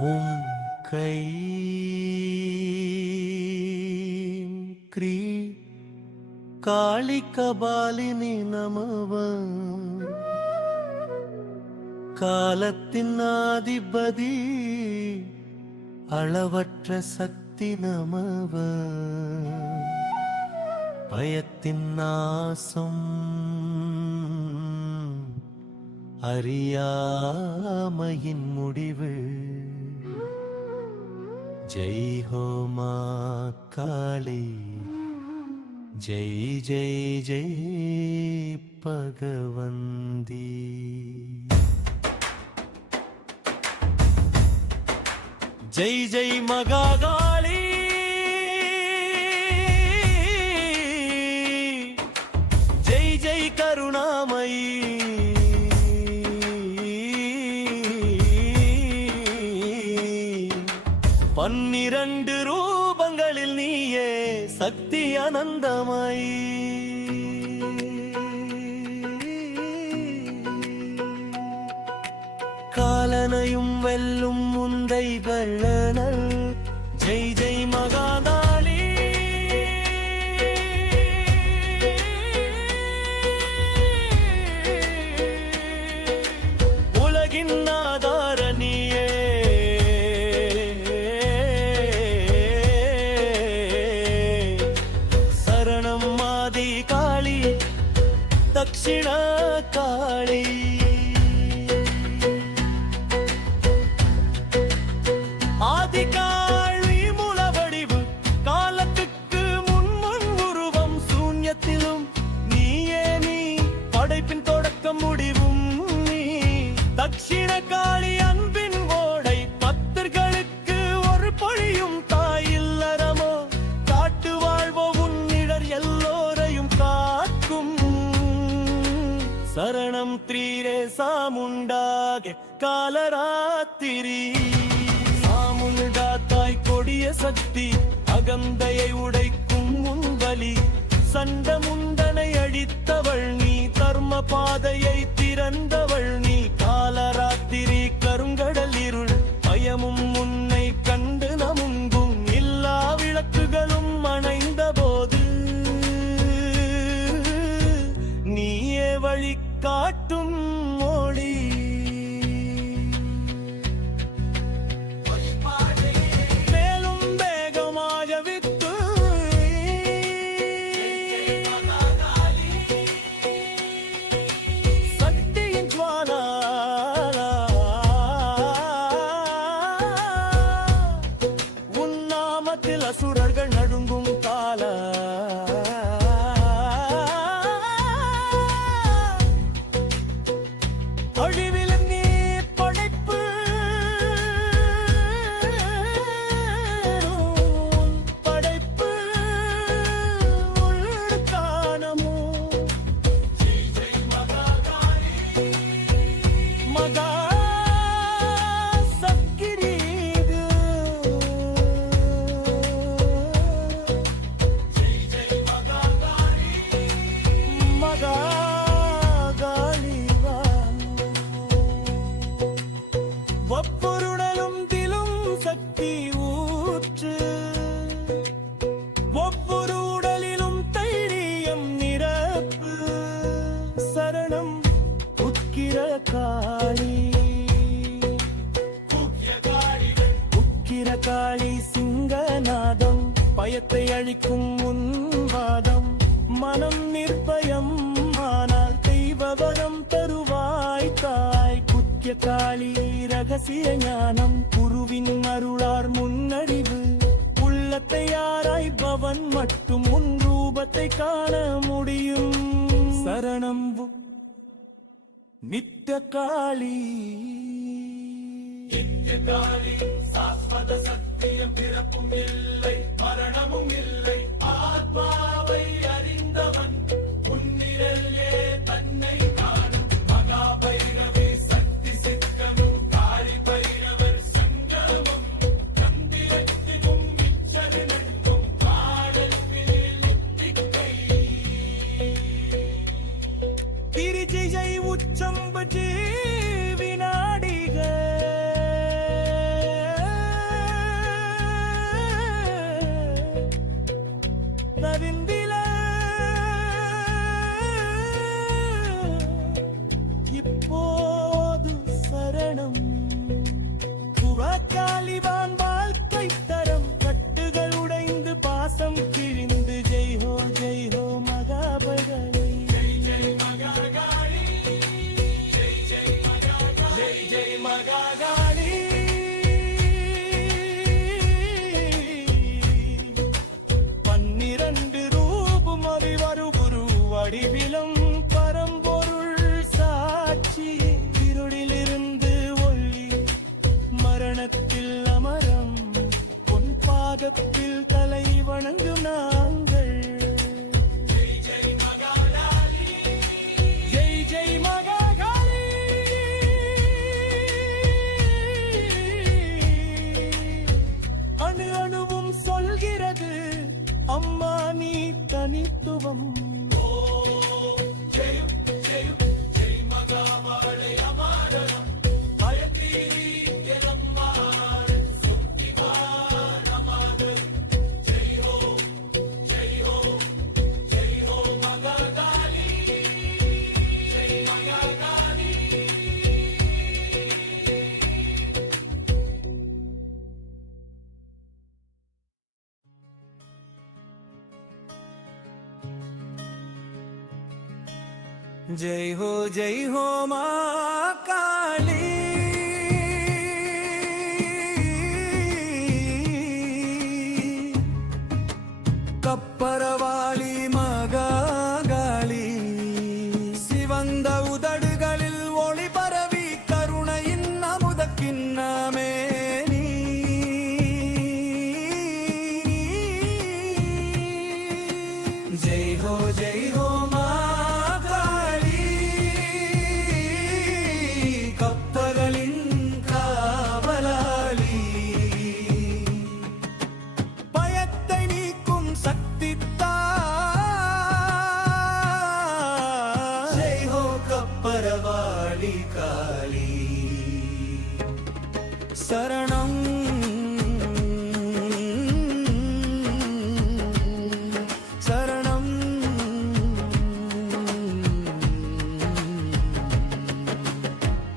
ஓம் கை க்ரீ காளி கபாலினி நமவ காலத்தின் ஆதிபதி அளவற்ற சக்தி நமவ பயத்தின் நாசம் அறியாமையின் முடிவு ஜெய் ஹோ மா காளி ஜெய் ஜெய் ஜெய் பகவந்தி ஜெய் ஜெய் மகாகாளி ஜெய் ஜெய் கருணாமயி பன்னிரண்டு ரூபங்களில் நீயே சக்தி அனந்தமாய் காலனையும் வெல்லும் முந்தை வெள்ளனல் ஜெய் ஜெய் மகாகாளி உலகின் ஆதார நீயே தக்ஷிண காளி ஆதிகாளி மூலவடிவு காலத்துக்கு முன் உருவம் சூன்யத்திலும் நீயே நீ படைப்பின் தொடக்கம் முடிவும் நீ தக்ஷிண காளி அன்பின் ஓடை பக்தர்களுக்கு ஒரு பொழியும் தாயில்லறமோ காட்டு வாழ்வோ உன்னிடர் எல்லோரையும் காக்கும் சரணம் த்ரீரே சாமுண்டாகே காலராத்திரி சாமுண்டா தாய் கொடிய சக்தி அகந்தையை உடைக்கும் முன்பலி சண்டமுண்டனை அழித்தவள் நீ தர்ம பாதையை திறந்தவள் நீ காலராத்திரி கருங்கடல் இருள் பயமும் உன்னை கண்டு நமுங்கும் இல்லா விளக்குகளும் அணைந்த போது நீயே வழி காட்டும் மொழி மேலும் வேகமாக வித்து சக்தியின் ஜுவாலா உன் நாமத்தில் அசுரர்கள் நடுங்கும் கால அழிவிலும் நீ படைப்பு படைப்பு காணமோ மகா சக்கிரீது மகா ஒவ்வொருடலும் திலும் சக்தி ஊற்று ஒவ்வொரு உடலிலும் தைரியம் நிரப்பு சரணம் உக்கிர காளி உக்கிர காளி சிங்கநாதம் பயத்தை அழிக்கும் உன்வாதம் மனம் நிர்பயம் ஆனால் தெய்வவரம் தருவாய் தாய் குத்திய காளி ரகசிய ஞானம் குருவின் அருளார் முன்னறிவு உள்ளத்தை யாராய் பவன் மட்டும் உன் ரூபத்தை காண முடியும் சரணம் நித்திய காளி சாஸ்வத சத்தியம் பிறப்பும் இல்லை மரணமும் இல்லை ஆத்மாவை அறிந்தவன் உன்னிரல்லே தன்னை காணும் மகாபைரவி சக்தி சித்தமும் காளி பைரவர் சங்கமம் கந்திரத்தினும் மிச்சரினும் பாடல் பிலித்திக்கை திருஜை உச்சம் பற்றி வினாடிகள் நவிந்தில இப்போது சரணம் புறக்காலிவான் வாழ்க்கை தரம் கட்டுகள் உடைந்து பாசம் கிழிந்து ஜெய் ஹோ மகாபலி ஜெய் ஜெய் மகாகாளி ஜெய் ஜெய் மகாகாளி ஜெய் ஜெய் மகாகாளி ரூபம் அறிவரு குரு வடிவிலும் பரம்பொருள் சாட்சி இருளிலிருந்து ஒளி மரணத்தில் அமரம் பொன் பாதத்தில் தலை வணங்கும் நாங்கள் ஜெய் ஜெய் மகாகாளி ஜெய் ஜெய் மகாகாளி அணு அணுவும் சொல்கிறது அம்மா நீ தனித்துவம் ஜெய் ஜெய் ஜெய் மகாபாளை அமாரணம் பயத்தீரி எலம்மாள் சுத்திவானமாக ஜெய் ஹோ மகாகாளி ஜெய் மகாகாளி जय हो माँ काली கப்பரவாளி மகாகாளி சிவந்த உதடுகளில் ஒளி பரவி கருணையின் அமுத கிண்ணமே நீ ஜெய் ஹோ பரவாளி காளி சரணம் சரணம்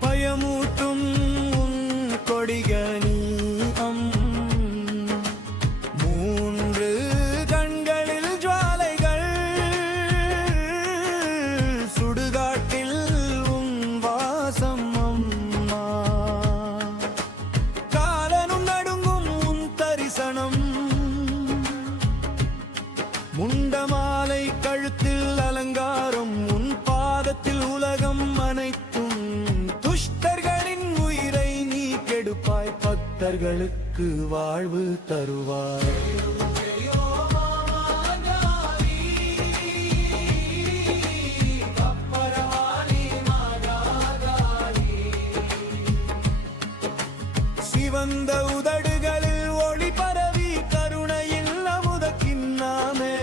பயமூட்டும் உன் கொடிகனி மூன்று கண்களில் ஜுவாலைகள் சுடுகாட்டில் முண்டமாலை கழுத்தில் அலங்காரம் உன் பாதத்தில் உலகம் அனைத்தும் துஷ்டர்களின் உயிரை நீ கெடுப்பாய் பக்தர்களுக்கு வாழ்வு தருவாய் சிவந்த உதடுகளில் ஒளி பரவி கருணையில் அமுத கிண்ணமே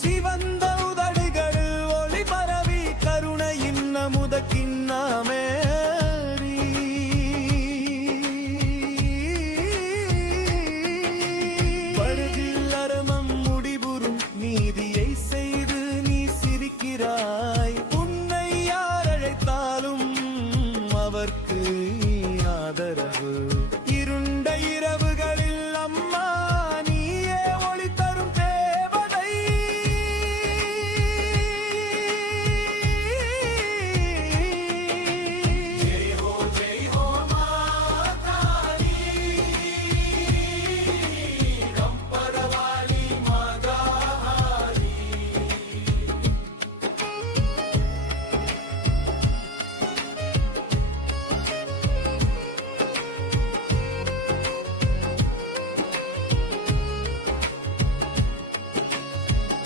சிவந்த உதடுகளில் ஒளி பரவி கருணையின் அமுத கிண்ணமே படுதில் அரமம் முடிபுறும் நீதியை செய்து நீ சிரிக்கிறாய் உன்னை யார் அழைத்தாலும் அவர்க்கு ஆதரவு இருண்ட இரவுகளில் அம்மா நீயே ஒளி தரும் தேவதை ஜெய் ஹோ மகாகாளி கம்பரவாளி மகாகாளி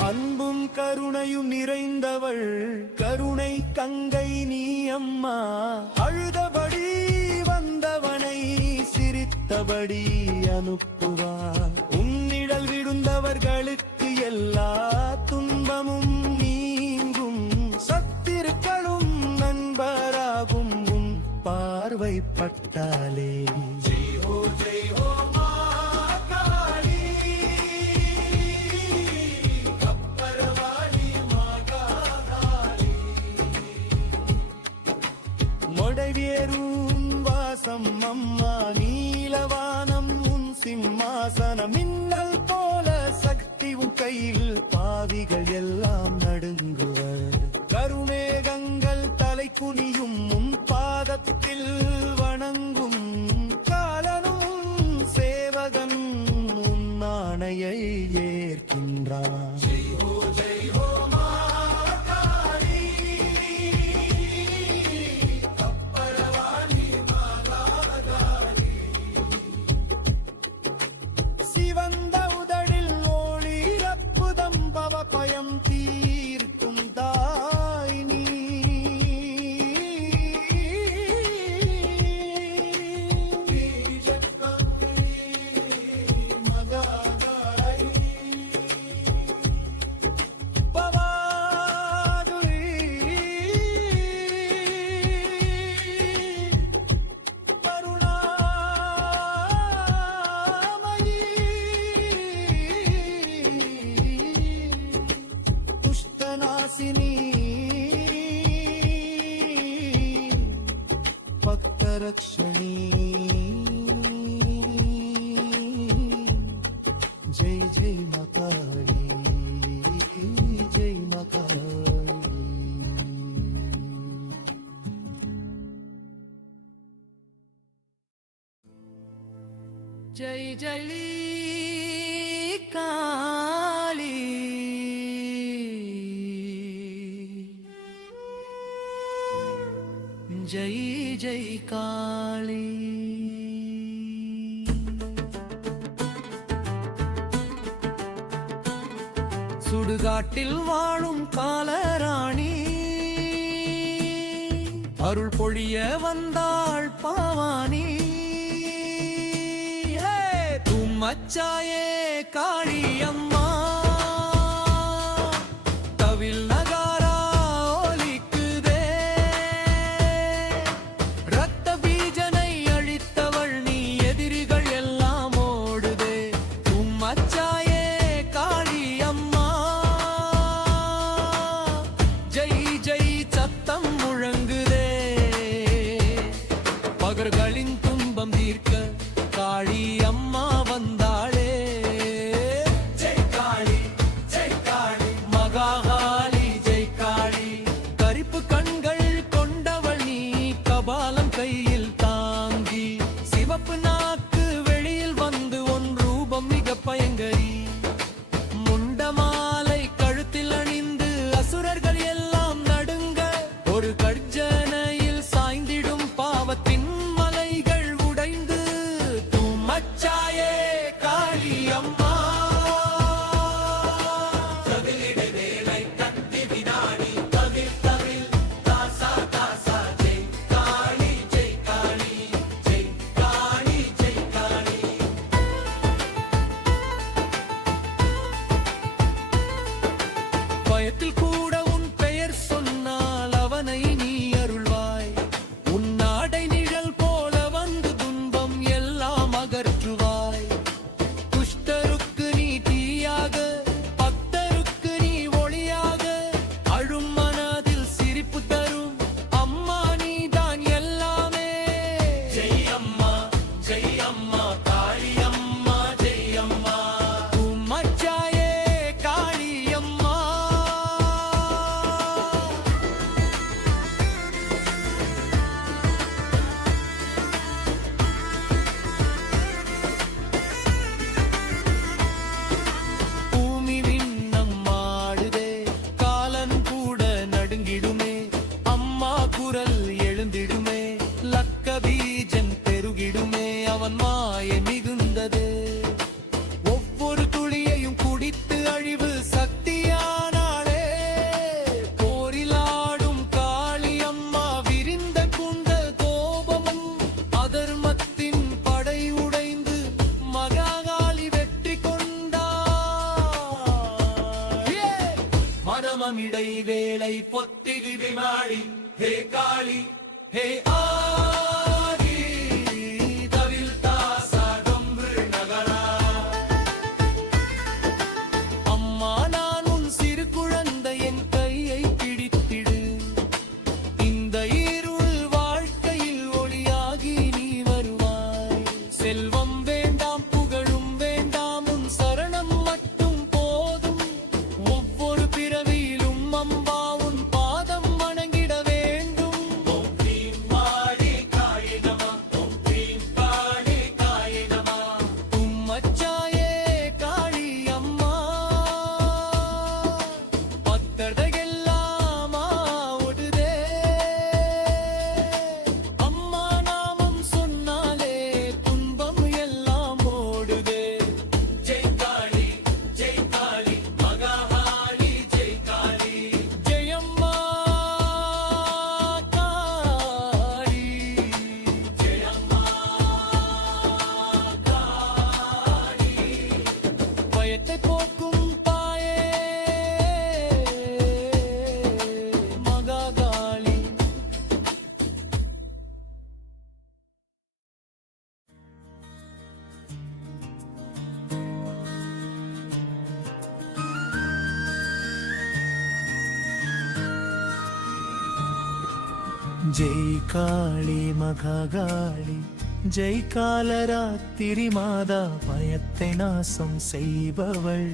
அன்பும் கருணையும் நிறைந்தவள் கருணை கங்கை நீ அம்மா அழுதபடி வந்தவனை சிரித்தபடி அனுப்புவார் உன் சூழ்ந்தவர்களுக்கு எல்லா துன்பமும் நீங்கும். சத்திருக்களும் நண்பராகும் உன் பார்வைப்பட்டாலே. जय हो माँ काली, गब्बर वाली माँ काली। மொடைவேறும் வாசம் அம்மா நீலவானம் உன் சிம்மாசனம். மின்னல் போல சக்தி உன் கையில் பாவிகள் எல்லாம் நடுங்குவர். கருமேகங்கள் தலை குனியும் உன் பாதத்தில் வணங்கும். காலனும் சேவகன் உன் ஆணையை ஏற்கின்றான். जय हो माँ काली, गब्बर वाली माँ काली। சிவந்த உதடில் ஒளி அற்புதம் பவபயம் தீர்க்கும் தாய் நீ. பவாதுரி கருணாமயி துஷ்டநாசினி பக்தரக்ஷணி. जय जय माँ काली, जय माँ काली. जय जय काली, जय जय काली. சுடுகாட்டில் வாழும் காலராணி அருள் பொழிய வந்தாள் பாவானி. தும்மச்சாயே காளி அம்மா தவில் நகாரா ஒலிக்குதே. ரத்த பீஜனை அழித்தவள் நீ எதிரிகள் எல்லாம் ஓடுதே. தும்மச்சாயே காளி அம்மா ஜெய் ஜெய் சத்தம் முழங்குதே. பகர்களின் துன்பம் தீர்க்க காளி அம்மா வந்தாளே. जय काली, जय काली, மகாகாளி ஜெய் காளி. கரிப்பு கண்கள் கொண்டவள் நீ கபாலம் கையில் தாங்கி. சிவப்பு நாக்கு வெளியில் வந்து உன் ரூபம் மிக பயங்கரி. முண்டமாலை கழுத்தில் அணிந்து அசுரர்கள் எல்லாம் நடுங்க. ஒரு கர்ஜனையில் சாய்ந்திடும் பாவத்தின் மலைகள் உடைந்து. தும்மச்சாயே காளி அம்மா தவிலிடை வேலை கத்தி வினாடி தவில் தவில் தாசா தாசா. जय काली, जय काली, जय काली, जय काली। பயத்தில் கூட உன் பெயர் சொன்னால் அவனை நீ அருள்வாய். உன் நாடை நிழல் போல வந்து துன்பம் எல்லாம் அகற்றுவாய். முழக்கமிடை வேளை பொத்திகு மாடி ஹே காளி ஹே ஆதி தவில் தாசா டொம்பு நகரா அம்மா நான் உன் சிறு குழந்தை என் கையை பிடித்திடு இந்த இருள் வாழ்க்கையில் ஒளியாகி நீ வருவாய் செல்வம் வேண்டாம் புகழும் வேண்டாம் உன் சரணம் மட்டும் போதும் ஒவ்வொரு பிறவியிலும் அம்பா உன் பாதம் வணங்கிட வேண்டும் ஓம் க்ரீம் காளி காயே நம ஓம் க்ரீம் காளி காயே நம உம்மச்சாயே காளி அம்மா பக்தர்களெல்லாம் ஓடுதே அம்மா நாமம் சொன்னாலே துன்பம் எல்லாம் ஓடுதே ஜெய் காளி மகாகாளி ஜெய் காளி ஜெயம்மா காளி ஜெயம்மா காளி பயத்தை போக்கும் பாயே மகாகாளி ஜெய் காளி மகாகாளி ஜெய் காலராத்திரி மாதா பயத்தை நாசம் செய்பவள்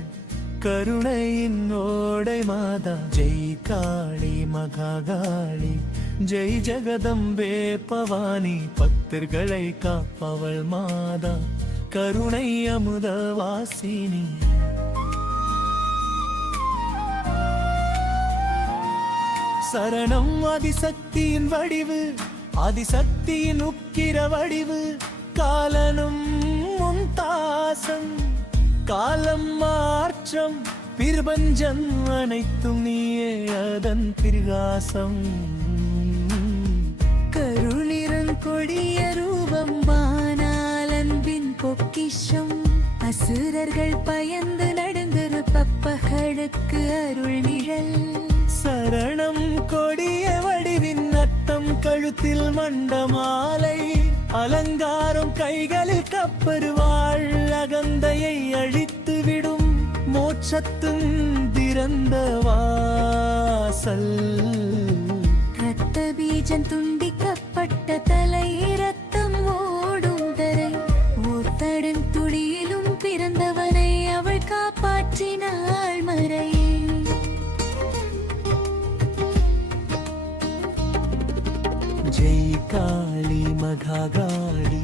கருணையின் ஓடை மாதா ஜெய் காளி மகாகாளி ஜெய் ஜெகதம்பே பவானி பக்தர்களை காப்பவள் மாதா கருணை அமுத வாசினி சரணம் ஆதிசக்தியின் வடிவு ஆதிசக்தியின் உக்கிர வடிவு காலனும் மும்தாசம் காலம் மாற்றம் பிரபஞ்சம் அனைத்தும் நீயே அதன் பிரகாசம் கருளிரன் கொடிய ரூபம் வானால் அன்பின் பொக்கிஷம் அசுரர்கள் பயந்து நடுங்குறு பப்பகளுக்கு அருள் நிழல் சரணம் கொடிய வடிவின் அர்த்தம் கழுத்தில் மண்டமாலை அலங்காரம் கைகளில் கப்பருவாள் அகந்தையை அழித்து விடும் மோட்சத்தின் திறந்த வாசல் ரத்த பீஜம் துண்டிக்கப்பட்ட தலை ரத்தம் ஓடும் தரை ஓர்த்தடன் துளியிலும் பிறந்தவனை அவள் காப்பாற்றினாள் மறையே ஜெய் காளி மகாகாளி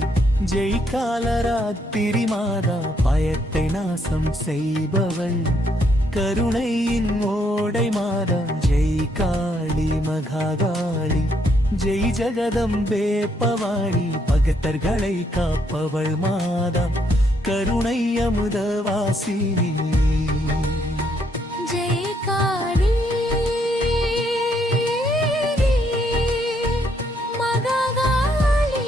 ஜெய் காலராத்திரி மாதா பயத்தை நாசம் செய்பவள் கருணையின் ஓடை மாதா ஜெய் காளி மகாகாளி ஜெய் ஜெகதம்பே பவானி பக்தர்களை காப்பவள் மாதா கருணை அமுத வாசினி ஜெய் காளி மகாகாளி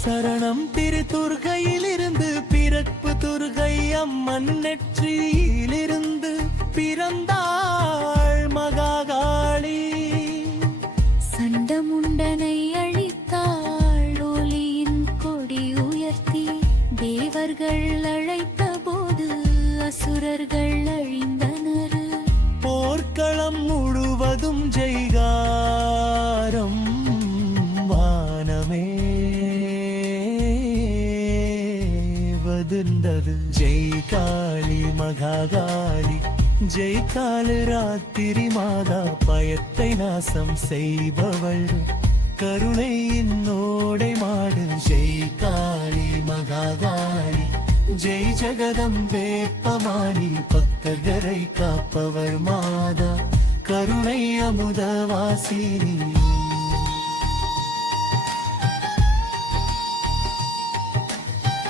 சரணம் திருத்துர்கையிலிருந்து பிறப்பு துர்கை அம்மன் நெற்றியிலிருந்து பிறந்தாள் மகாகாளி சண்டமுண்டனை அழித்தாள் ஒளியின் கொடி உயர்த்தி தேவர்கள் அழைத்த போது அசுரர்கள் அழிந்தனர் போர்க்களம் முழுவதும் ஜெய்காரம் வானமே வதிர்ந்தது ஜெய் காளி மகாகாளி ஜெய் காலராத்திரி மாதா பயத்தை நாசம் செய்பவள் கருணையின் ஓடை மாடு ஜெய் காளி மகாகாளி ஜெய் ஜெகதம்பே பவானி பக்தர்களை காப்பவர் மாதா கருணை அமுத வாசினி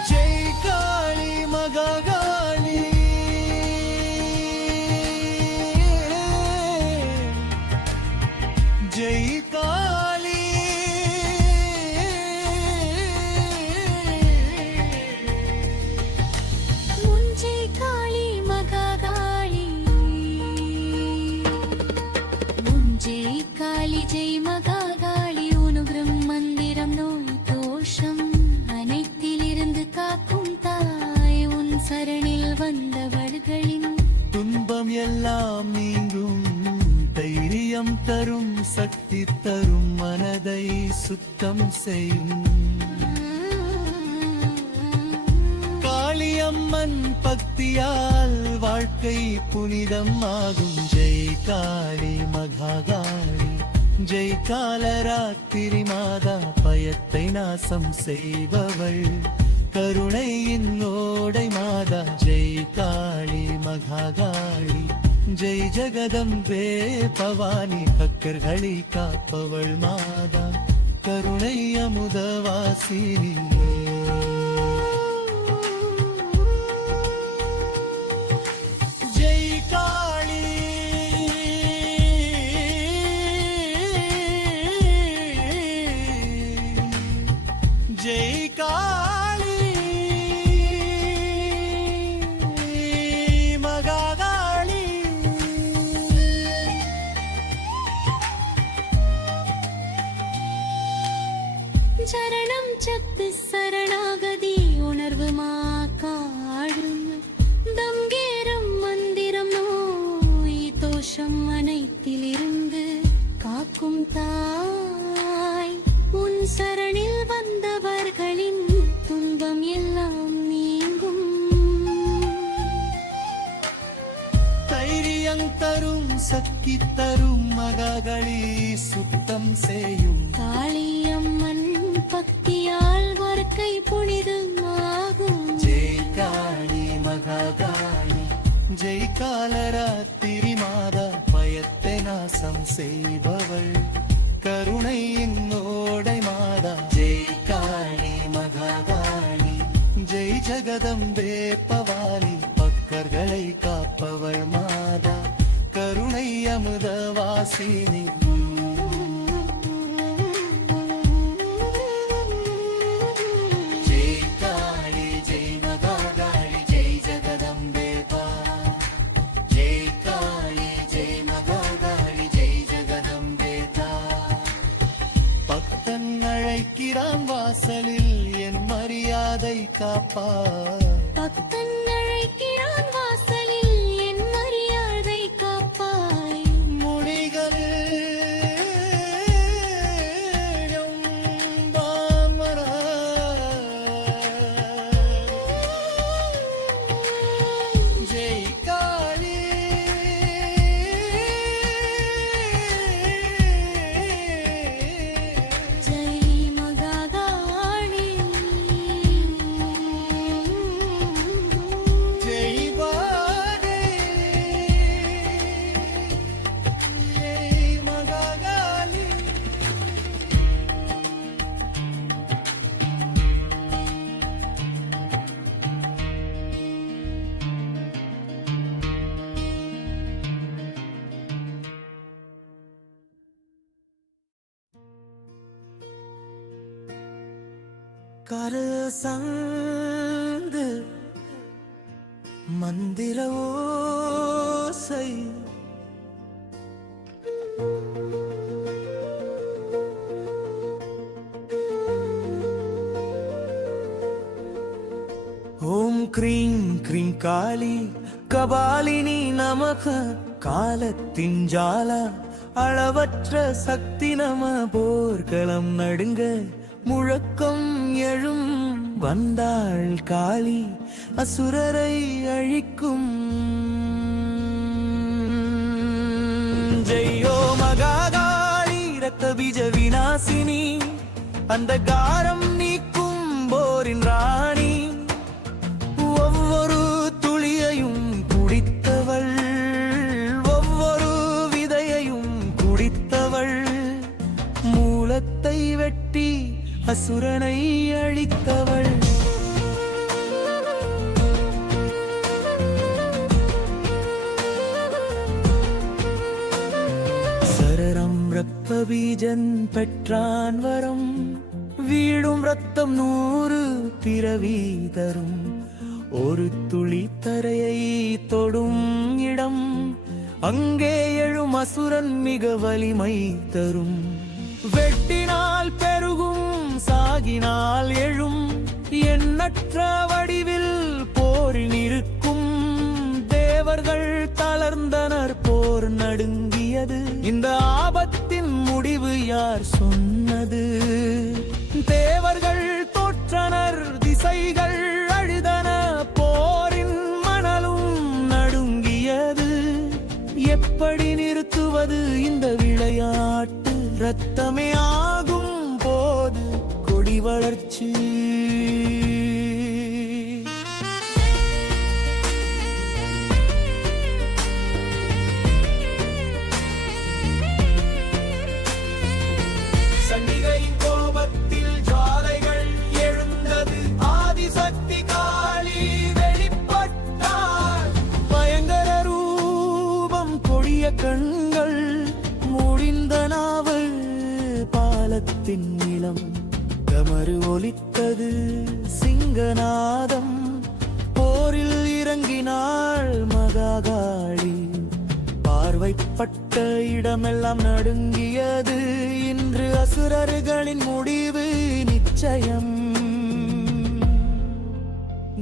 ஜெய் காளி மகாகாளி ஜெய் காளி முஞ்சை காளி மகாகாளி தரும் சக்தி தரும் மனதை சுத்தம் செய்யும் காளியம்மன் பக்தியால் வாழ்க்கை புனிதம் ஆகும். ஜெய் காளி மகாகாளி ஜெய் காலராத்திரி மாதா பயத்தை நாசம் செய்பவள் கருணையின் ஓடை மாதா. ஜெய் காளி மகாகாளி ஜெய் ஜெகதம்பே பவானி பக்கர்களை காப்பவள் மாதா கருணை அமுதவாசினி. ஜெய் காளி ஜெய் காளி மகாகாளி. சரணம் சக்தி சரணாகதி உணர்வு மாக்காடும் தங்கேரம் மந்திரம் நோய் தோஷம் அனைத்திலிருந்து காக்கும் தாய். உன் சரணில் வந்தவர்களின் துன்பம் எல்லாம் நீங்கும். தைரியம் தரும் சக்தி தரும் மகாகாளி சுத்தம் செய்யும் காளியம்மன் பக்தியால் வாழ்க்கை புனிதமாகும். ஜெய் காளி மகாகாளி ஜெய் காலராத்திரி மாதா பயத்தை நாசம் செய்பவள் கருணை என்னோடை மாதா. ஜெய் காளி மகாகாளி ஜெய் ஜெகதம்பே பவானி பக்தர்களை காப்பவள் மாதா கருணை அமுதவாசினி. ஜெய் காளி ஜெய் மகாகாளி ஜெய் ஜெகதம்பே பா. ஜெய் காளி ஜெய் மகாகாளி ஜெய் ஜெகதம்பே தா. பக்தன் அழைக்கிறான் வாசலில் என் மரியாதை காப்பார். பக்தன் அழைக்கிறான் வாசலில் என் மரியாதை காப்பாய். ஜெய் காளி ஜெய் மகாகாளி ஜெய் பாடி ஜெய் மகாகாளி. கரசந்து மந்திர ஓசை ஓம் க்ரீம் க்ரீம் காளி கபாலினி நமக காலத்தின் ஜாலா அளவற்ற சக்தி நம போர்க்களம் நடுங்க முழக்கம் எழும் வந்தாள் காளி அசுரரை அழிக்கும். ஜெய்யோ மகாகாளி ரத்த பீஜ விநாசினி அந்த காரம் நீக்கும் போரின் ராணி. ஒவ்வொரு துளியையும் குடித்தவள் ஒவ்வொரு விதையையும் குடித்தவள் மூலத்தை வெட்டி அசுரனை அழித்தவள். சரரம் ரத்த பீஜன் பெற்றான் வரம் வீடும் ரத்தம் 100 பிறவி தரும். ஒரு துளி தரையை தொடும் இடம் அங்கே எழும் அசுரன் மிக வலிமை தரும். வெட்டினால் பெருகும் சாகினால் எழும் எண்ணற்ற வடிவில் போரில் இருக்கும். தேவர்கள் தளர்ந்தனர் போர் நடுங்கியது இந்த ஆபத்து யார் சொன்னது? தேவர்கள் தோற்றனர், திசைகள் அழுதன, போரின் மணலும் நடுங்கியது. எப்படி நிறுத்துவது இந்த விளையாட்டு? ரத்தமே ஆகும் போது கொடி வளர்ச்சி. சண்டிகையின் கோபத்தில் ஜுவாலைகள் எழுந்தது. ஆதிசக்தி காளி வெளிப்பட்டாள். பயங்கர ரூபம், கொடிய கண்கள், முடிந்த நாவல், பாலத்தின் நிலம். கமறு ஒலித்தது, சிங்கநாதம். போரில் இறங்கினாள் மகாகாளி. பார்வைப்பட்ட இடமெல்லாம் நடுங்கியது. இன்று அசுரர்களின் முடிவு நிச்சயம்.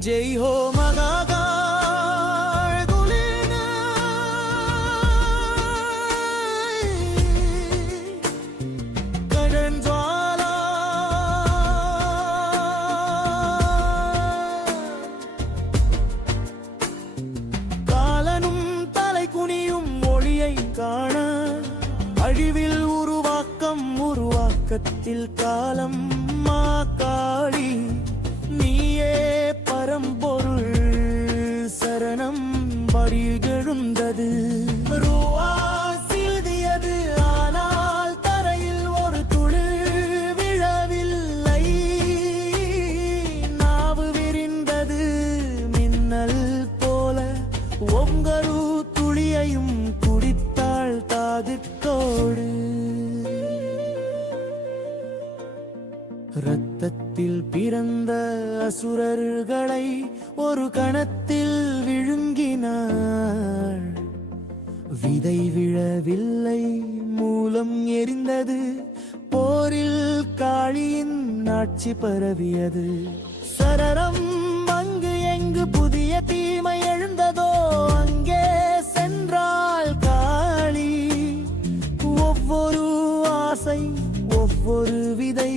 ஜெய் ஹோ மகாகாள் குலினா. கடன்ஜுவாலா. காலனும் தலை குனியும் ஒளியை காண. அழிவில் உருவாக்கம், உருவாக்கத்தில் காலம். மாகாளி நீயே பரம்பொருள், சரணம் வழிகெழுந்தது. ரூவா சிந்தியது, ஆனால் தரையில் ஒரு துளி விழவில்லை. நாவு விரிந்தது மின்னல் போல. ஒவ்வொரு துளியையும் குடித்தாள் தாதிற்கோடு. இரத்தத்தில் பிறந்த அசுரர்களை ஒரு கணத்தில் விழுங்கினாள். விதை விழவில்லை, மூலம் எரிந்தது. போரில் காளியின் ஆட்சி பரவியது. சரரம் அங்கு எங்கு புதிய தீமை எழுந்ததோ, அங்கே சென்றாள் காளி. ஒவ்வொரு ஆசை, ஒவ்வொரு விதை,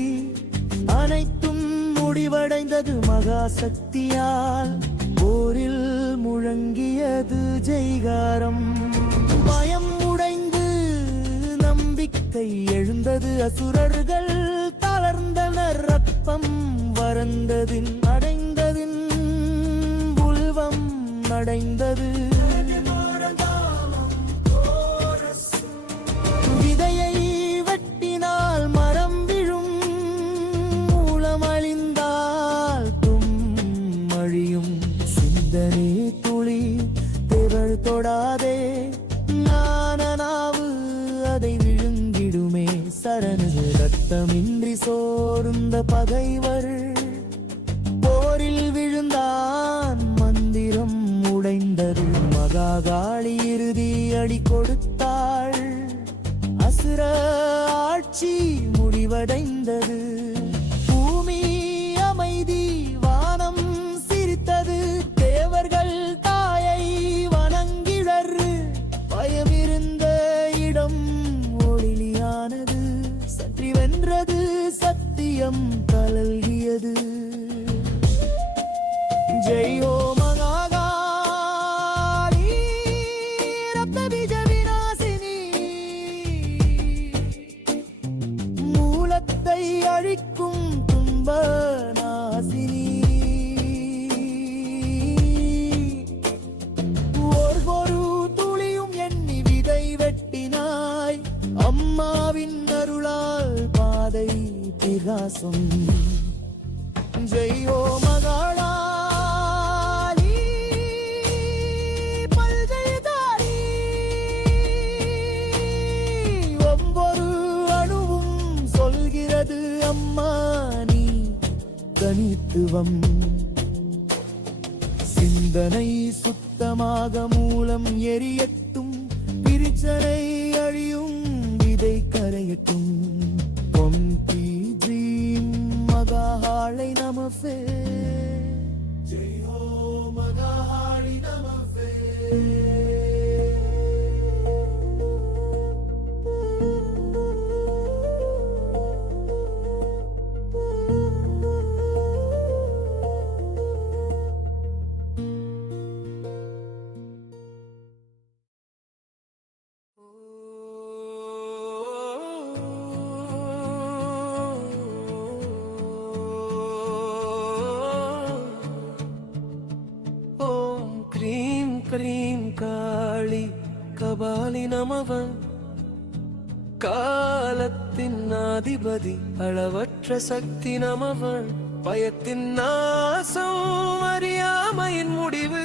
அனைத்தும் முடிவடைந்தது மகாசக்தியால். போரில் முழங்கியது ஜெய்காரம். பயம் உடைந்து நம்பிக்கை எழுந்தது. அசுரர்கள் தளர்ந்தனர், ரத்தம் வறந்ததின் அடைந்ததின் உள்வம் அடைந்தது. விதையை வெட்டினால் மரம் விழும், மூலம் அழிந்தால் அழியும். சிந்தனை துளி தேவள் தொடாதே, நானாவு அதை விழுங்கிடுமே. சரணு ரத்தமின்றி சோர்ந்த பகைவர். போரில் விழுந்தான், மந்திரம் உடைந்தது. மகாகாளி இறுதி அடி கொடுத்தாள். அசுர ஆட்சி முடிவடைந்தது. பூமி அமைதி, வானம் சிரித்தது. தேவர்கள் தாயை வணங்கினர். பயமிருந்த இடம் ஒளியானது. சற்றி வென்றது சத்தியம், கலல்கியது. ஜெய் ஹோ மகாகாளி, ரத்த பீஜ விநாசினி. மூலத்தை அழிக்கும் துன்ப நாசினி. ஒரு துளியும் எண்ணி விதை வெட்டினாய். அம்மாவின் அருளால் பாதை பிரகாசம். ஜெய் ஹோ மகாளி, பல்ஜெயதாரி. ஒவ்வொரு அணுவும் சொல்கிறது, அம்மா நீ தனித்துவம். சிந்தனை சுத்தமாக, மூலம் எரியட்டும். பிரிச்சனை அழியும், விதை கரையட்டும். பொம்பி ட்ரீம் மகாளை நமஃபே. ஜெய் ஹோ மகாளி நமஃபே. க்ரீம் காளி கபாலி நமவன் காலத்தின் அதிபதி அளவற்ற சக்தி நமவன் பயத்தின் நாசம் அறியாமையின் முடிவு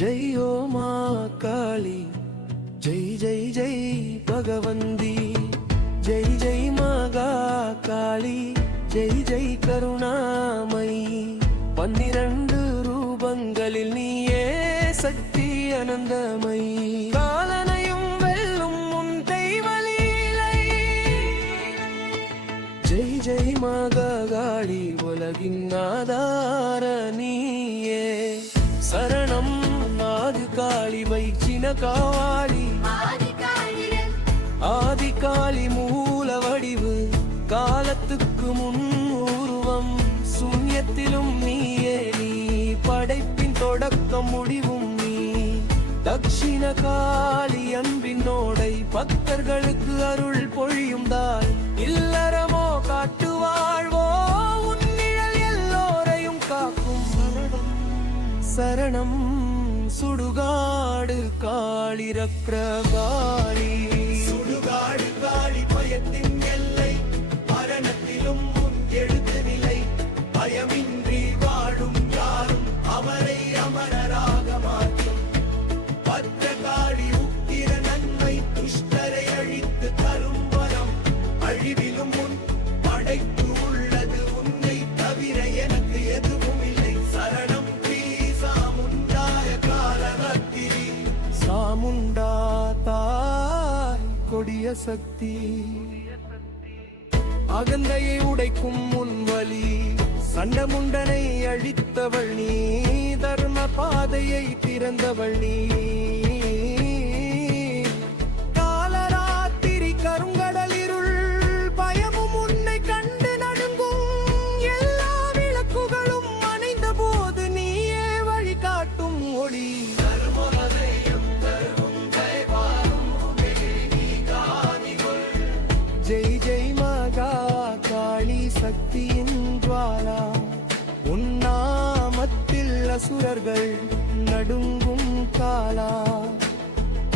ஜெயோ மா காளி ஜெய் ஜெய் ஜெய் பகவந்தி ஜெய் ஜெய் மகா காளி ஜெய் ஜெய் கருணாமயி 12 ரூபங்களில் நீயே சக்தி அனந்தமயி காலனையும் வெல்லும் உன் தெய்வலீலை ஜெய் ஜெய் மகா காளி உலகின் ஆதார நீயே சரணம் ஆதி காளி வைச்சின காளி ஆதி காளி மூல வடிவு காலத்துக்கு முன் உருவம் சூன்யத்திலும் நீயே நீ படைப்பின் தொடக்கம் முடிவும் நீ தக்ஷிண காளி அன்பினோடை பக்தர்களுக்கு அருள் பொழியும் தாய் இல்லறமோ காட்டு வாழ்வோ உன்னிழல் எல்லோரையும் காக்கும் சரணம் சுடுகாடு காளி ரக்ரகாளி சுடுகாடு காளி பயத்தின் எல்லை மரணத்திலும் முன் எழுத்து நிலை பயமின்றி வாழும் யாரும் அவரை அமரராக மாற்றும் பத்திரகாளி உத்திர நன்மை துஷ்டரை அழித்து தரும் வரம் அழிவிலும் முன் படைப்பு உள்ளது உன்னை தவிர எனக்கு எதுவும் இல்லை சரணம் ஸ்ரீ சாமுண்டாய காலவர்த்தினி சாமுண்டா தாய் கொடிய சக்தி அகந்தையை உடைக்கும் முன்வலி சண்டமுண்டனை அழித்தவள் நீ தர்ம பாதையை திறந்தவள் நீ காலராத்திரி கருங்கடலிருள் பயமும் உன்னை கண்டு நடுங்கும் எல்லா விளக்குகளும் அணைந்த போது நீயே வழிகாட்டும் ஒளி ஜெய் ஜெய் மகா காளி சக்தியின் ஜுவாலா உன்னாமத்தில் அசுரர்கள் நடுங்கும் காலா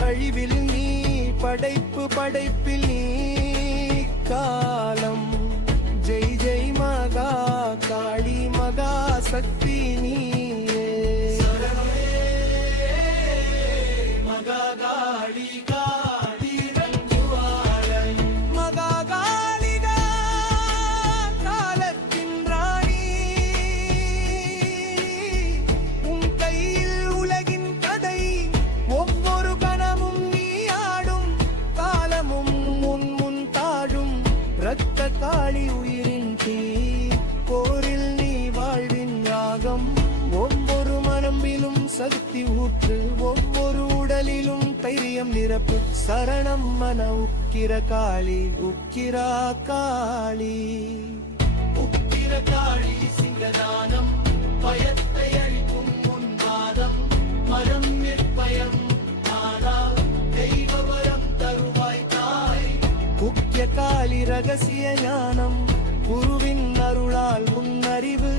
அழிவில் நீ படைப்பு படைப்பில் நீ காலம் ஜெய் ஜெய் மகா காளி மகா சக்தி நீயே மகா காளி காளி உயிரின் தீ போரில் நீ வாழ்வின் ராகம் ஒவ்வொரு மனம்பிலும் சக்தி ஊற்று ஒவ்வொரு உடலிலும் தைரியம் நிரப்பு சரணம் மன உக்கிர காளி உக்கிரா காளி உக்கிர காளி சிங்கதானம் பயத்தை அழிக்கும் உன்வாதம் மரம் நிற்பயம் ஆனால் தெய்வவரம் தருவாய் தாய் முக்கிய காளி ரகசிய ஞானம் குருவின் அருளால் முன்னறிவு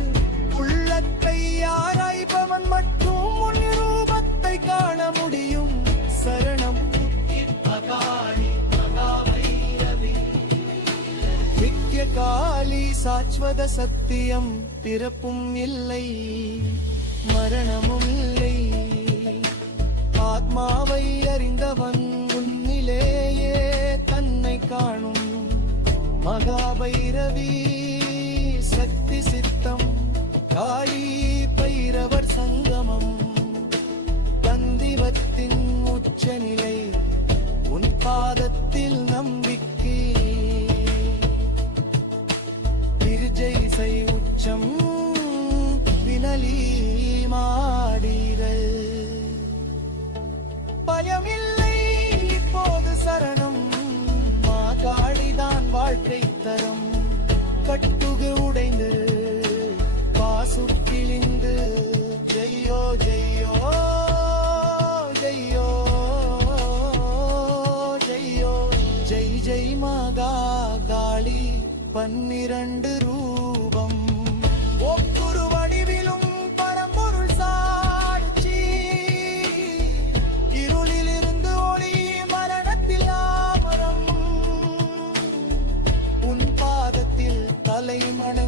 உள்ளத்தை ஆராய்பவன் மட்டும் உன் ரூபத்தை காண முடியும் சரணம் காளி மகாவைரவி முக்கிய காளி சாஸ்வத சத்தியம் பிறப்பும் இல்லை மரணமும் இல்லை ஆத்மாவை அறிந்தவன் உன்னிலேயே தன்னை காணும் மகாபைரவி சக்தி சித்தம் காளி பைரவர் சங்கமம் தந்திவத்தின் உச்சநிலை உன் பாதத்தில் நம்பிக்கை திருஜெய்சை உச்சம் வினலி மாடிகள் பயமில்லை இப்போது சரணம் காளிதான் வாழ்க்கை தரம் கட்டுக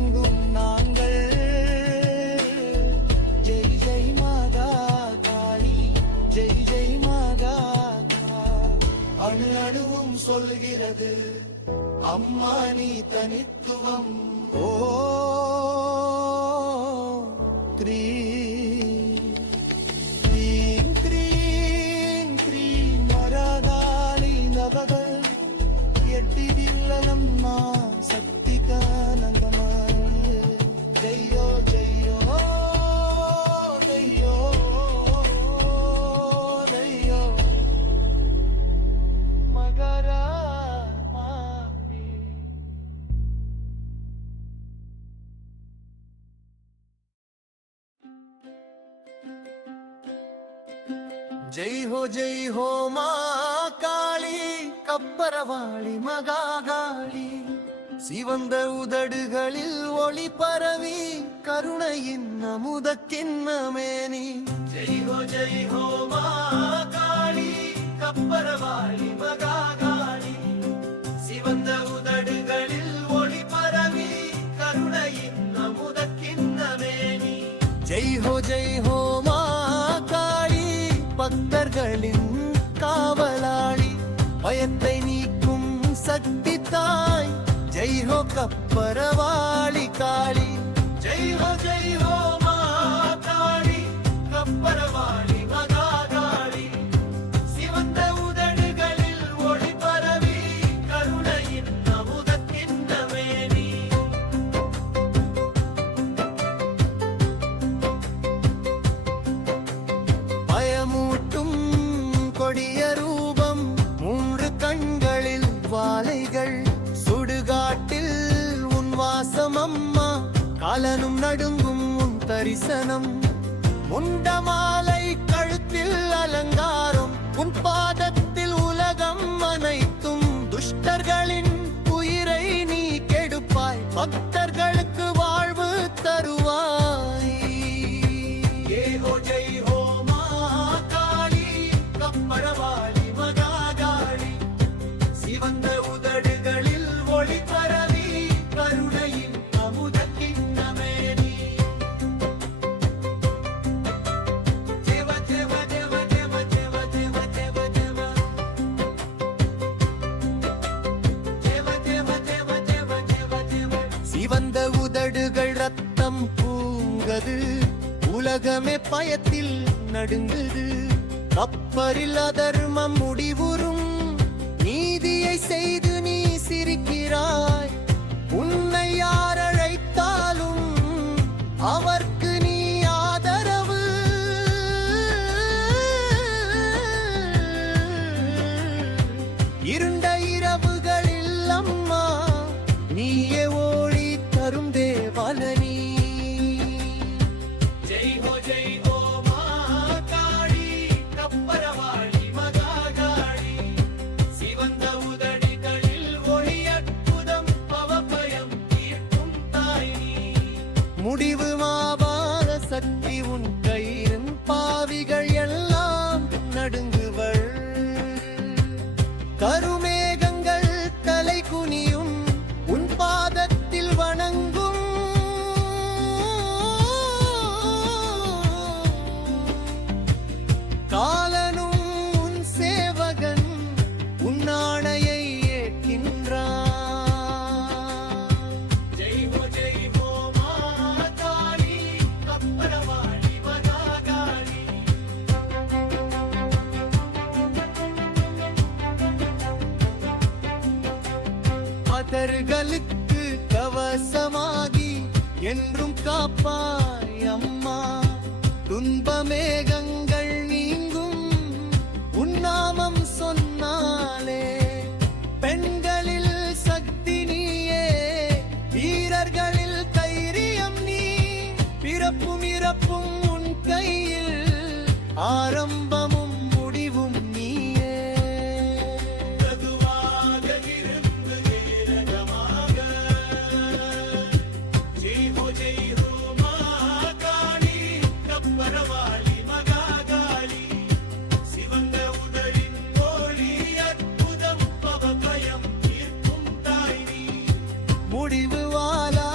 வணங்கும் நாங்கள். ஜெய் ஜெய் மாதா காளி, ஜெய் ஜெய் மாதா காளி. அணு அணுவும் சொல்கிறது அம்மா நீ தனித்துவம். ஓ க்ரீம் க்ரீம் க்ரீம் க்ரீம் வரதாளி நவகள் எட்டிதில்ல நம்மா சக்திகானந்தமா. ஜெய்யோ ஜெய்யோ ஜெய்யோ ஜெய்யோ மகரா மாரி. ஜெய் ஹோ மா காளி, கப்பரவாளி மகாகாளி. சிவந்த உதடுகளில் ஒளி பரவி கருணையின் அமுத கிண்ணமேனி. ஜெய் ஹோ மா காளி, கப்பரவாளி மகாகாளி. சிவந்த உதடுகளில் ஒளி பரவி கருணையின் அமுத கிண்ணமேனி. ஜெய் ஹோ மா காளி, பக்தர்களின் காவலாளி. பயத்தை நீக்கும் சக்தி தாய். ஜெய் ஹோ கப்பரவாளி காளி. ஜெய் ஹோ மா காளி, கப்பரவாளி மகாகாளி. சிவந்த உதடுகளில் ஒளி பரவி கருணையின் அமுத கிண்ணமேனி. பயமூட்டும் கொடிய ரூபம், 3 கண்களில் வாலைகள். சுடுகாட்டில் உன் வாசம் அம்மா, காலனும் நடுங்கும் உன் தரிசனம். முண்டமாலை கழுத்தில் அலங்காரம், உன் பாதத்தில் உலகம் அனைத்தும். துஷ்டர்களின் உயிரை நீ கெடுப்பாய், பக்தர்களுக்கு வாழ்வு தருவாய். ஜெய் ஹோ மா காளி, கப்பரவாளி மகாகாளி. சிவந்த உதடுகளில் ஒளி பரவி கருணையின் அமுத கிண்ணமேனி. ஜெவ ஜெவ ஜெவ ஜெவ ஜெவ ஜெவ ஜெவ ஜெவ. ஜெவ ஜெவ ஜெவ ஜெவ ஜெவ ஜெவ. சிவந்த உதடுகள் ரத்தம் பூங்கது, உலகமே பயத்தில் நடுங்குது. கப்பரில் அதர்மம் முடிவுறும், நீதியை செய்து நீ சிரிக்கிறாய். உன்னை யார் அழைத்தாலும் அவர்க்கு நீ ஆதரவு. இருண்ட இரவுகளில் அம்மா நீயே ஓடி தரும் தேவாலனி. ஜெய் ஹோ மா காளி, கப்பரவாளி மகாகாளி. சிவந்த உதடுகளில் ஒளி அற்புதம், பவபயம் தீர்க்கும் தாய் நீ. முடிவு மாவாத சக்தி உன் கையின், பாவிகள் எல்லாம் நடுங்குவள். கருமேகங்கள் தலை குனியும், உன் பாதத்தில் வணங்கும். காலனும் உன் சேவகன், உன் ஆணையை ஏற்கின்றான். ஜெய் ஹோ மா காளி, கப்பரவாளி மகாகாளி. அதர்களுக்கு கவசமாகி என்றும் காப்பாய் அம்மா. துன்பமேகங்கள் நீங்கும் உன்னாமம் சொன்னாலே. பெண்களில் சக்தி நீயே, வீரர்களில் தைரியம் நீ. பிறப்பும் இறப்பும் உன் கையில், ஆரம்பமும் முடிவும் நீயே. மெதுவாக இருந்து வேகமாக. ஜெய் ஹோ மா காளி, கப்பரவாளி மகாகாளி. சிவந்த உதடின் ஒளி அற்புதம், பவபயம் தீர்க்கும் தாய் நீ. முடிவு வாலா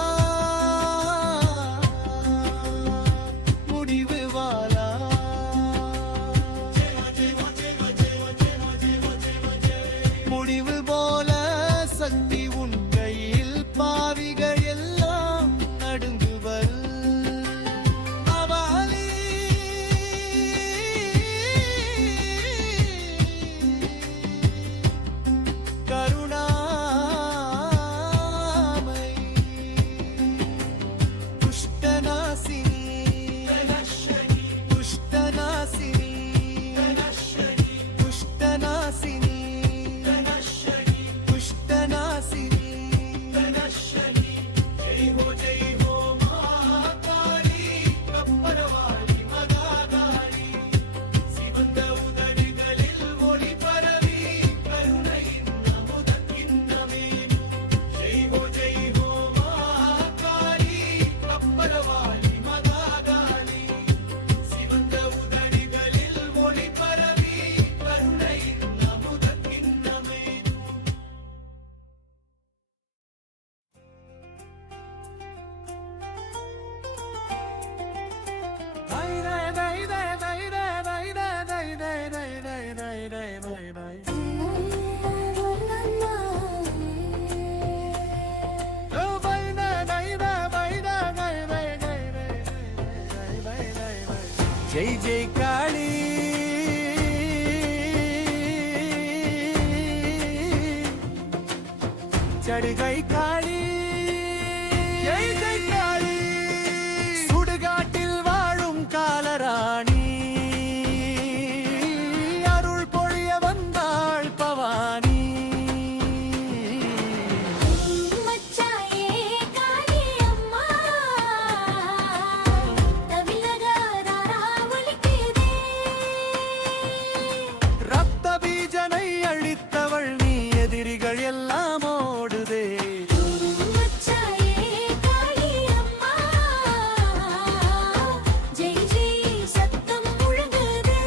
ஜெய் ஜெய் காளி சடுகை காளி ஜெய் ஜெய் காளி சுடுகாட்டில் வாழும் காலராணி அருள் பொழிய வந்தாள் பவானி மச்சாயே காளி அம்மா தவிலகாரா ஒலிக்குதே ரத்த பீஜனை அழித்தவள் நீ எதிரிகள் எல்லாம் ஓடுதே மச்சாயே காளி அம்மா ஜெய் ஜெய் சத்தம் முழங்குதே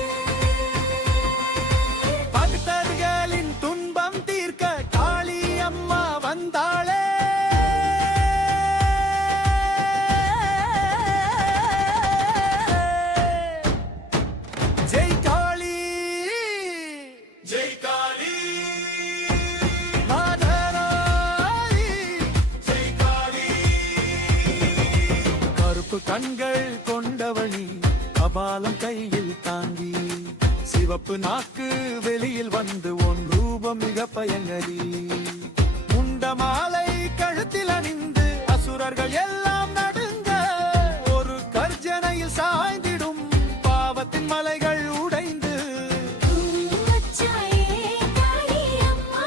பக்தர்களின் துன்பம் தீர்க்க காளி அம்மா வந்தாளே ஜெய் காளி ஜெய் காளி மாதராளி ஜெய் காளி கருப்பு கண்கள் கொண்டவளி கபாலம் கையில் தாங்கி சிவப்பு நாக்கு வெளியில் வந்து உன் ரூபம் மிக பயங்கரி முண்ட மாலை கழுத்தில் அணிந்து அசுரர்கள் எல்லாம் நடுங்க ஒரு கர்ஜனையில் சாய்ந்திடும் பாவத்தின் மலைகள் உடைந்து மச்சாயே காளி அம்மா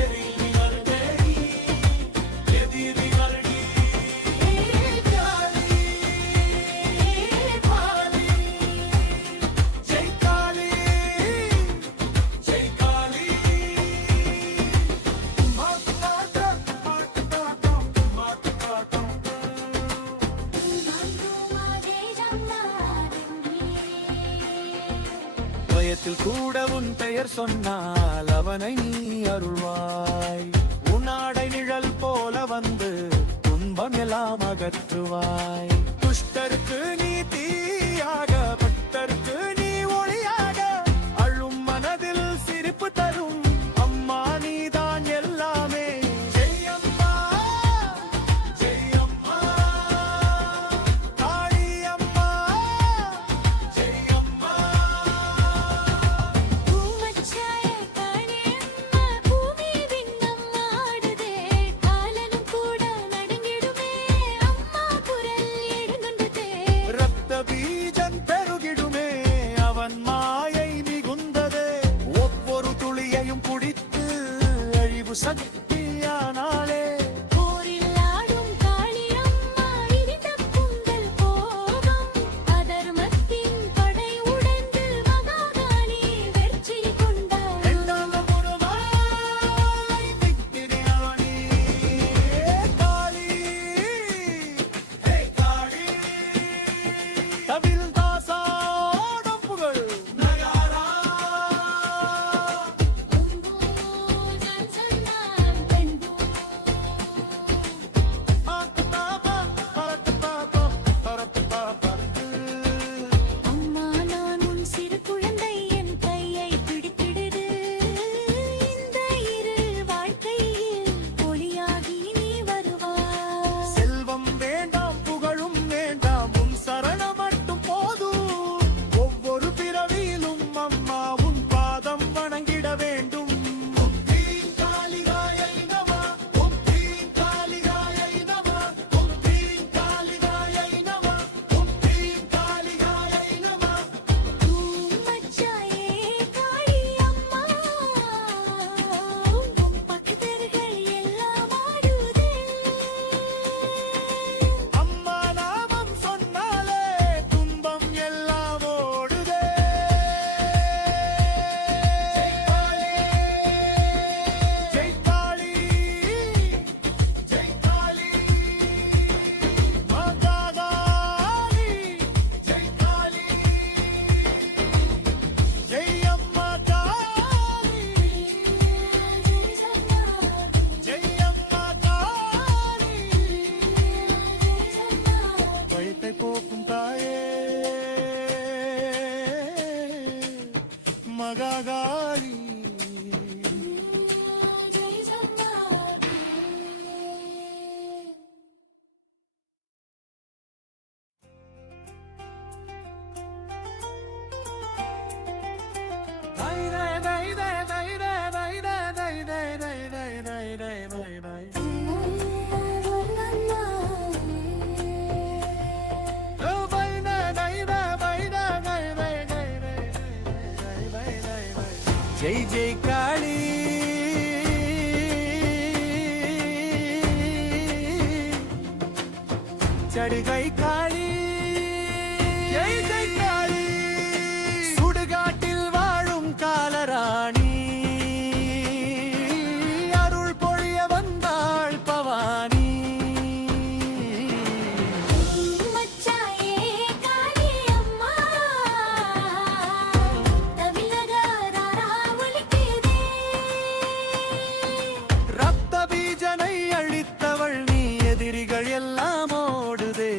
எதிரிகள் தேடி எதிரிகள் ஜெய் காளி ஜெய் காளி பயத்தில் கூட உன் பெயர் சொன்னால் அவனை நீ அருள்வாய் உன்னாடை நிழல் போல வந்து துன்பம் எல்லாம் அகற்றுவாய் துஷ்டருக்கு நீ தீயாக பக்தருக்கு நீ ஒளியாக அழும் மனதில் சிரிப்பு தரும் அம்மா நீதான் எல்லாமே ஜெய் அம்மா ஜெய் அம்மா காளி அம்மா ஜெய் அம்மா மச்சாயே காளி அம்மா பூமி விண்ணம் ஆடுதே காலனும் கூட நடுங்கிடுமே அம்மா குரல் எழுந்துண்டதே ரத்த பீஜன் பெருகி ஜெய் ஜெய் காளி சடுகை காளி ஜெய் ஜெய் காளி சுடுகாட்டில் வாழும் காலராணி அருள் பொழிய வந்தாள் பவானி மச்சாயே காளி அம்மா தமிழகராரா ஒலிக்குதே ரத்த பீஜனை அழித்தவள் நீ எதிரிகள் எல்லாம் ஓடுதே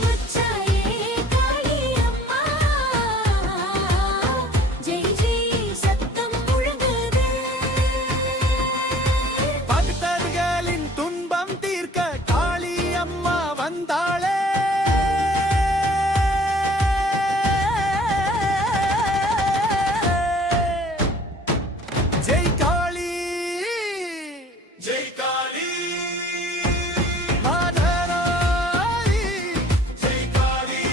மச்சாயே காளி அம்மா ஜெய் ஜெய் சத்தம் முழங்குதே பக்தர்களின் துன்பம் தீர்க்க காளி அம்மா வந்தாளே ஜெய் காளி ஜெய் காளி மாதராயி ஜெய் காளி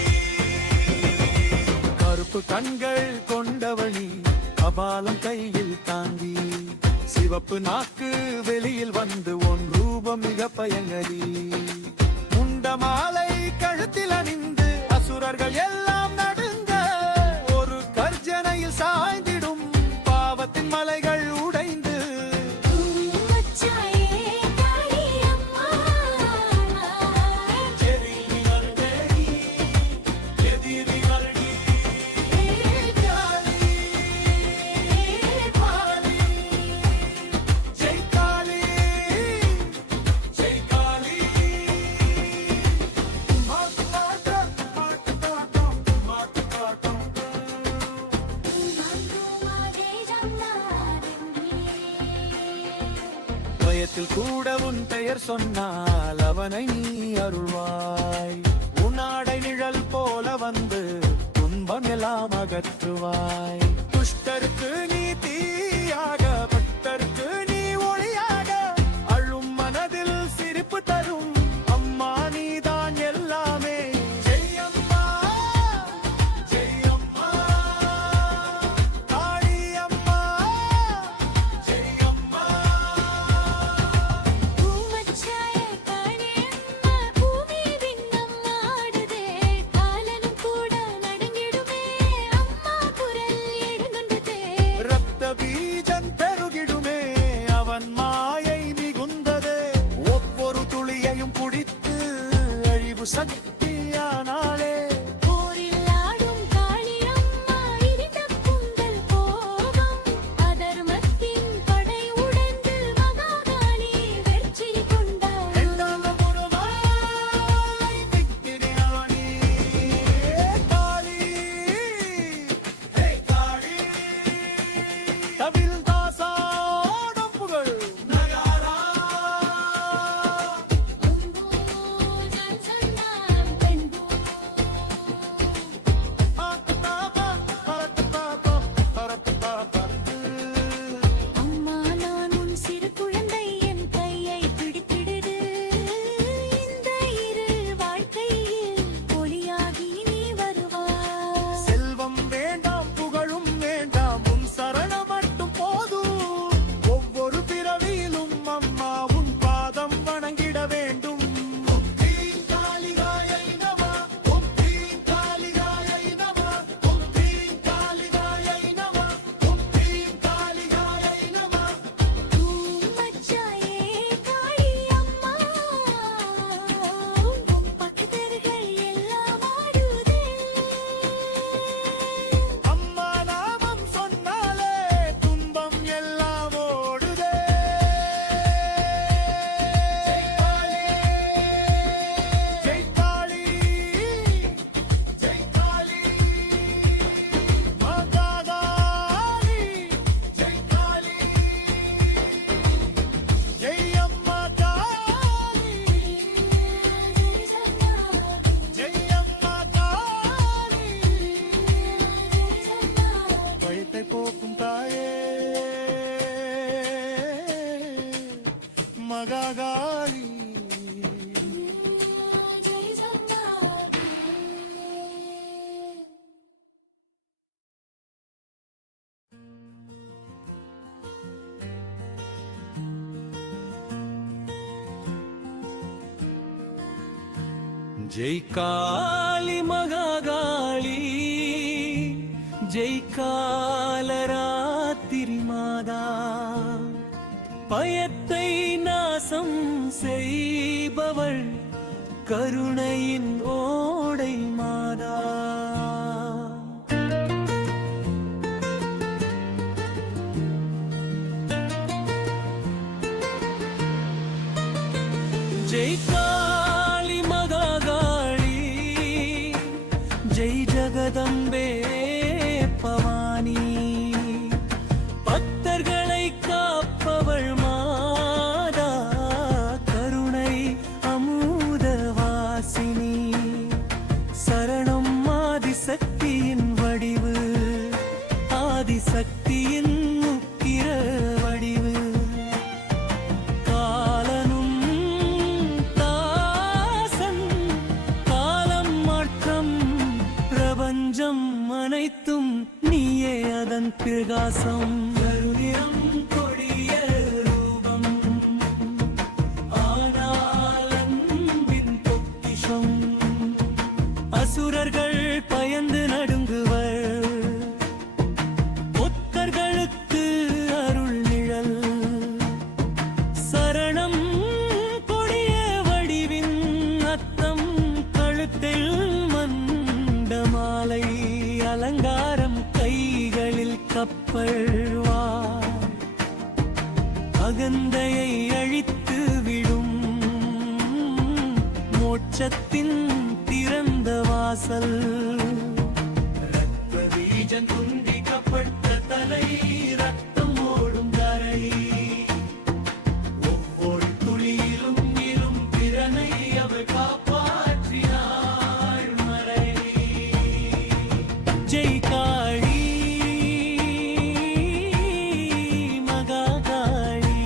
கருப்பு கண்கள் கொண்டவளி கபாலம் கையில் தாங்கி சிவப்பு நாக்கு வெளியில் வந்து உன் ரூபம் மிக பயங்கரி முண்ட மாலை கழுத்தில் அணிந்து அசுரர்கள் எல்லாம் நடுங்க ஒரு கர்ஜனையில் சாய்ந்திடும் பாவத்தின் மலைகள் உடைந்து மச்சாயே காளி அம்மா எதிரிகள் தேடி எதிரிகள் நீ காளி காளி ஜெய் காளி ஜெய் காளி பயத்தில் கூட உன் பெயர் சொன்னால் அவனை நீ அருள்வாய் உன்னாடை நிழல் போல வந்து துன்பம் எல்லாம் அகற்றுவாய் துஷ்டருக்கு நீ தீயாக பக்தருக்கு நீ ஒளியாக அழும் மனதில் சிரிப்பு தரும் அம்மா நீதான் எல்லாமே ஜெய் அம்மா ஜெய் அம்மா காளி அம்மா ஜெய் அம்மா மச்சாயே காளி அம்மா பூமி விண்ணம் ஆடுதே காலனும் கூட நடுங்கிடுமே அம்மா குரல் எழுந்துண்டதே ரத்த பீஜன் பெருகிடுமே அவன் மாயை மிகுந்ததே ஒவ்வொரு துளியையும் குடித்து அழிவு சக்தியானாலே போரில் ஆடும் காளி அம்மா இருண்ட புந்தல் கோபம் அதர்மத்தின் படை உடைந்து மகாகாளி வெற்றி கொண்டாள் எண்ணாத முருகாய் திக்கிரியாணி காளி ஹே காளி தவில் தாசாடும் புகழ் நகாரா ஜல் சண்டாம் ஜெய் காளி மகாகாளி ஜெய் காலராத்திரி மாதா பயத்தை நாசம் செய்பவள் கருணையின் ஓடை மாதா ஜெய் காளி மகாகாளி ஜெய் ஜகதம்பே பவானி பக்தர்களை காப்பவள் மாதா கருணை அமுதவாசினி சரணம் ஆதிசக்தியின் வடிவு ஆதிசக்தியின் முக்கிர வடிவு காலனும் தாசன் காலம் மாற்றம் பிரபஞ்சம் அனைத்தும் நீயே அதன் பிரகாசம் கருநிறம் கொடிய ரூபம் ஆனால் அன்பின் பொக்கிஷம் அசுரர்கள் பயந்து நடுங்குவர் புத்தர்களுக்கு அருள் நிழல் சரணம் கொடிய வடிவின் அத்தம் கழுத்தில் மண்டமாலை அலங்காரம் கைகளில் கப்பல்வா அகந்தையை அழித்து விடும் மோட்சத்தின் திறந்த வாசல் ரத்த பீஜம் துண்டிக்கப்பட்ட தலை ரத்தம் ஓடும் கரை ஒவ்வொரு துளியிலும் இரும் திறனை அவர் காப்பாற்றினாள் மறை ஜெய் காளி மகாகாளி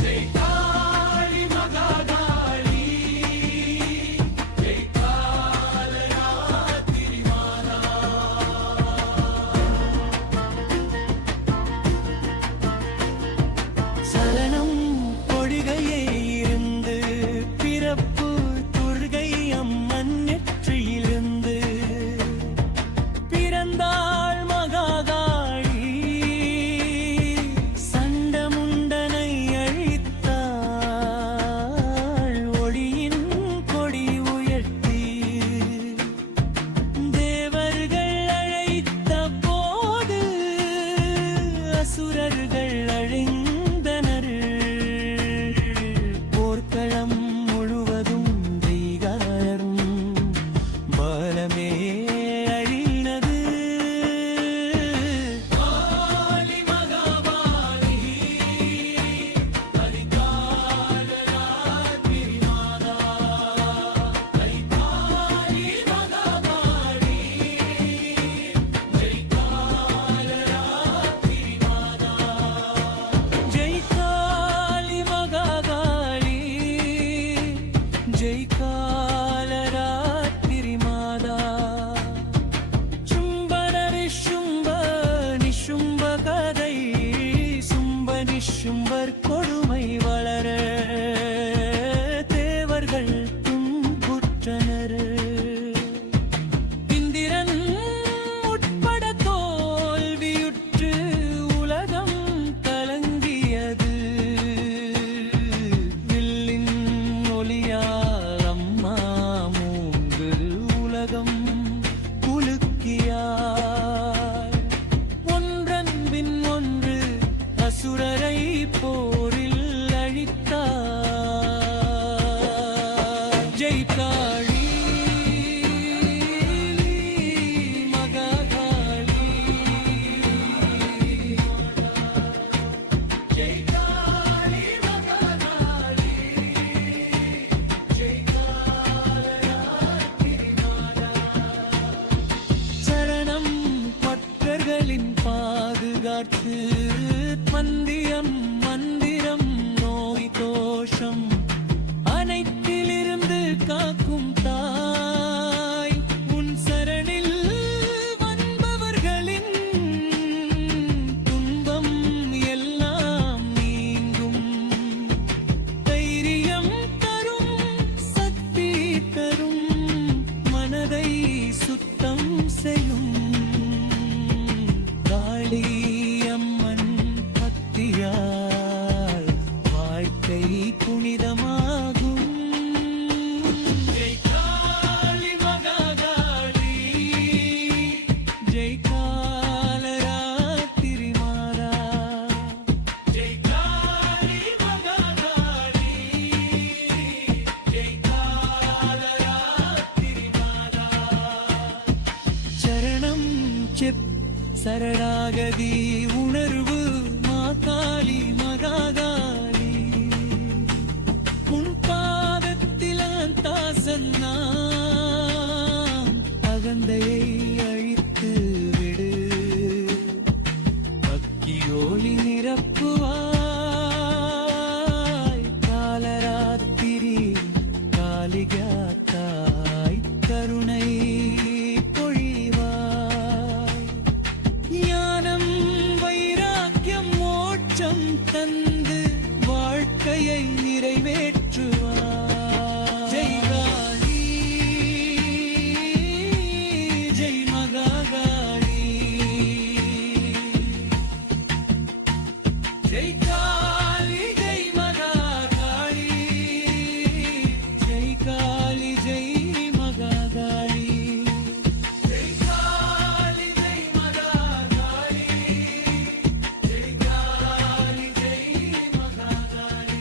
ஜெய் காளி மகாகாளி ஜெய் காலராத்திரி மாதா சரணாகதி உணர்வு மாகாளி மகாகாளி உன் பாதத்தில் தாசன்னா அகந்தையை அழித்து விடு பக்தியோலி நிரப்புவாய் காலராத்திரி காளிகாத்தாய் கருணை தந்து வாழ்க்கையை நிறைவேற்றுவார் ஜெய் காளி ஜெய் மகாகாளி ஜெய் காளி ஜெய் மகாகாளி ஜெய் காளி ஜெய் மகாகாளி ஜெய் காளி ஜெய் மகாகாளி ஜெய் காளி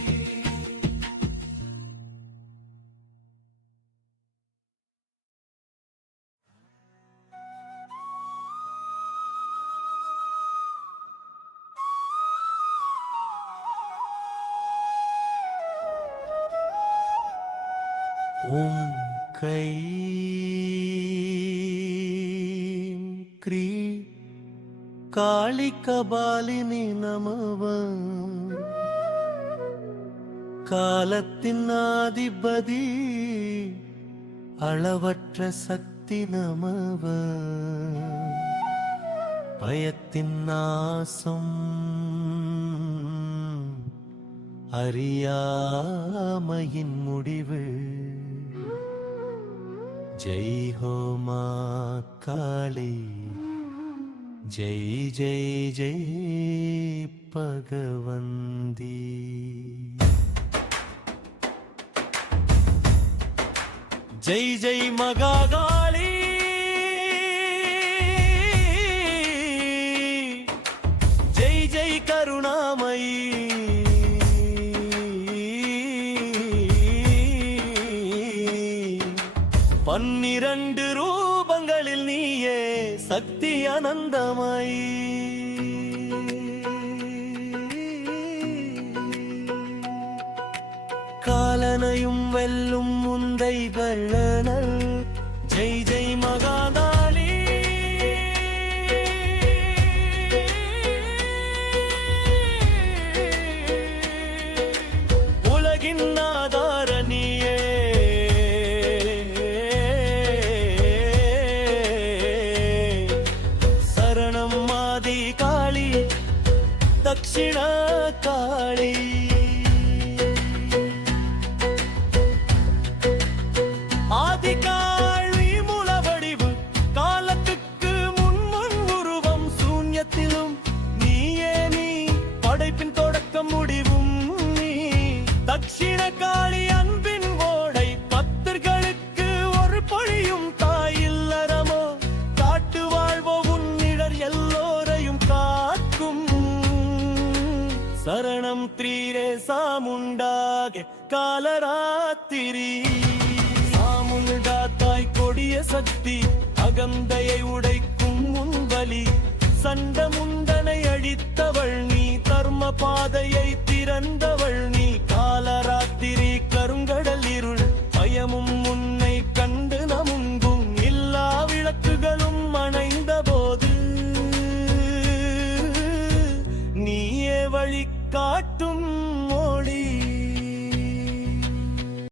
ஓம் கை க்ரீ காளி கபாலினி நமவ காலத்தின் ஆதிபதி அளவற்ற சக்தி நமவ பயத்தின் நாசம் அறியாமையின் முடிவு ஜெய் ஹோ மா காளி ஜெய் ஜெய் ஜெய் பகவந்தி ஜெய் ஜெய் மகாகாளி ஜெய் ஜெய் கருணாமயி பன்னிரண்டு ரூபங்களில் நீயே சக்தி அனந்தமாய் காலனையும் வெல்லும் முந்தை வெள்ளனல் ஜெய் ஜெய் மகாகாளி உலகின் ஆதாரணியே தக்ஷிண காளி ஆதிகாளி மூல வடிவு காலத்துக்கு முன் உருவம் சூன்யத்திலும் நீயே நீ படைப்பின் தொடக்கம் முடிவும் நீ தக்ஷிண காளி அன்பின் ஓடை பக்தர்களுக்கு ஒரு பொழியும் தாயில்லறமோ காட்டு வாழ்வோ உன்னிடர் எல்லோரையும் காக்கும் சரணம் த்ரீரே சாமுண்டாகே காலராத்திரி சாமுண்டா தாய் கொடிய சக்தி அகந்தையை உடைக்கும் முன்வலி சண்ட முண்டனை அழித்தவள் நீ தர்ம பாதையை திறந்தவள் நீ